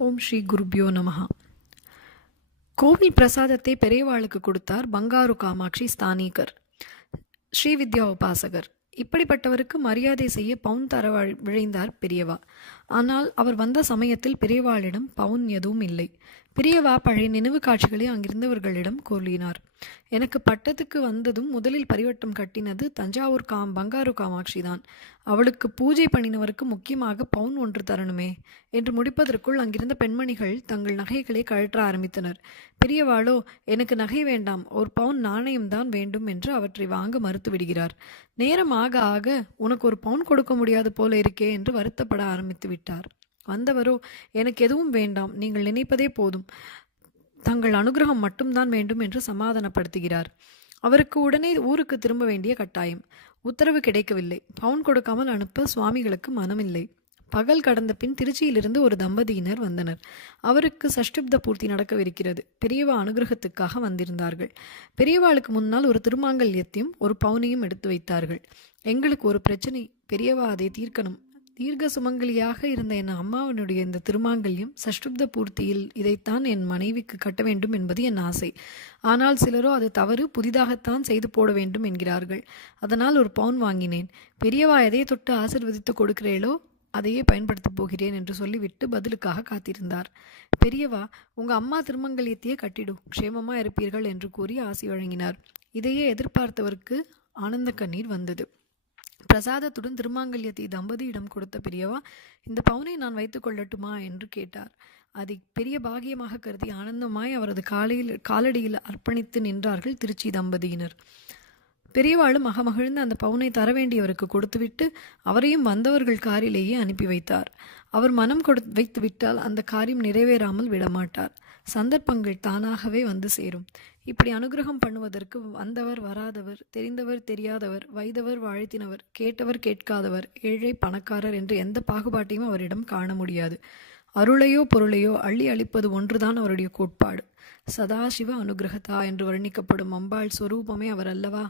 ஓம் ஸ்ரீ குருப்யோ நமஹ. கோவில் பிரசாதத்தை பெரியவாளுக்கு கொடுத்தார் பங்காரு காமாட்சி ஸ்தானிகர், ஸ்ரீவித்யா உபாசகர். இப்படிப்பட்டவருக்கு மரியாதை செய்ய பவுன் தர விழைந்தார் பெரியவா. ஆனால் அவர் வந்த சமயத்தில் பெரியவாளிடம் பவுன் எதுவும் இல்லை. பெரியவா பழைய நினைவு காட்சிகளை அங்கிருந்தவர்களிடம் கூறினார். எனக்கு பட்டத்துக்கு வந்ததும் முதலில் பரிவட்டம் கட்டினது தஞ்சாவூர் பங்காரு காமாட்சி தான். அவளுக்கு பூஜை பண்ணினவருக்கு முக்கியமாக பவுன் ஒன்று தரணுமே என்று முடிப்பதற்குள் அங்கிருந்த பெண்மணிகள் தங்கள் நகைகளை கழற்ற ஆரம்பித்தனர். பெரியவாளோ, எனக்கு நகை வேண்டாம், ஒரு பவுன் நாணயம்தான் வேண்டும் என்று அவற்றை வாங்க மறுத்து விடுகிறார். நேரம் ஆக ஆக உனக்கு ஒரு பவுன் கொடுக்க முடியாது போல இருக்கே என்று வருத்தப்பட ஆரம்பித்து விட்டார். வந்தவரோ, எனக்கு எதுவும் வேண்டாம், நீங்கள் நினைப்பதே போதும், தங்கள் அனுகிரகம் மட்டும்தான் வேண்டும் என்று சமாதானப்படுத்துகிறார். அவருக்கு உடனே ஊருக்கு திரும்ப வேண்டிய கட்டாயம். உத்தரவு கிடைக்கவில்லை. பவுன் கொடுக்காமல் அனுப்ப சுவாமிகளுக்கு மனமில்லை. பகல் கடந்த பின் திருச்சியிலிருந்து ஒரு தம்பதியினர் வந்தனர். அவருக்கு சஷ்டிப்த பூர்த்தி நடக்கவிருக்கிறது. பெரியவா அனுகிரகத்துக்காக வந்திருந்தார்கள். பெரியவாளுக்கு முன்னால் ஒரு திருமாங்கல்யத்தையும் ஒரு பவுனையும் எடுத்து வைத்தார்கள். எங்களுக்கு ஒரு பிரச்சனை, பெரியவா அதை தீர்க்கணும். தீர்க்க சுமங்கலியாக இருந்த என் அம்மாவனுடைய இந்த திருமாங்கல்யம் சஷ்டுப்த பூர்த்தியில் இதைத்தான் என் மனைவிக்கு கட்ட வேண்டும் என்பது என் ஆசை. ஆனால் சிலரோ அது தவறு, புதிதாகத்தான் செய்து போட வேண்டும் என்கிறார்கள். அதனால் ஒரு பவுன் வாங்கினேன். பெரியவா எதையை தொட்டு ஆசிர்வதித்து கொடுக்கிறேளோ அதையே பயன்படுத்தப் போகிறேன் என்று சொல்லிவிட்டு பதிலுக்காக காத்திருந்தார். பெரியவா, உங்க அம்மா திருமங்கல்யத்தையே கட்டிடும், க்ஷேமமா இருப்பீர்கள் என்று கூறி ஆசி வழங்கினார். இதையே எதிர்பார்த்தவருக்கு ஆனந்த கண்ணீர் வந்தது. பிரசாதத்துடன் திருமாங்கல்யத்தை தம்பதியிடம் கொடுத்த பெரியவா, இந்த பவுனை நான் வைத்துக் கொள்ளட்டுமா என்று கேட்டார். அதை பெரிய பாகியமாக கருதி ஆனந்தமாய் அவரது காலடியில் அர்ப்பணித்து நின்றார்கள் திருச்சி தம்பதியினர். பெரியவாளும் மகிழ்ந்து அந்த பவுனை தர வேண்டியவருக்கு கொடுத்துவிட்டு அவரையும் வந்தவர்கள் காரிலேயே அனுப்பி வைத்தார். அவர் மனம் வைத்து விட்டால் அந்த காரியம் நிறைவேறாமல் விடமாட்டார். சந்தர்ப்பங்கள் தானாகவே வந்து சேரும். இப்படி அனுகிரகம் பண்ணுவதற்கு வந்தவர் வராதவர், தெரிந்தவர் தெரியாதவர், வைதவர் வாழ்த்தினவர், கேட்டவர் கேட்காதவர், ஏழை பணக்காரர் என்று எந்த பாகுபாட்டையும் அவரிடம் காண முடியாது. அருளையோ பொருளையோ அள்ளி அளிப்பது ஒன்றுதான் அவருடைய கோட்பாடு. சதாசிவ அனுகிரகதா என்று வர்ணிக்கப்படும் அம்பாள் ஸ்வரூபமே அவர் அல்லவா?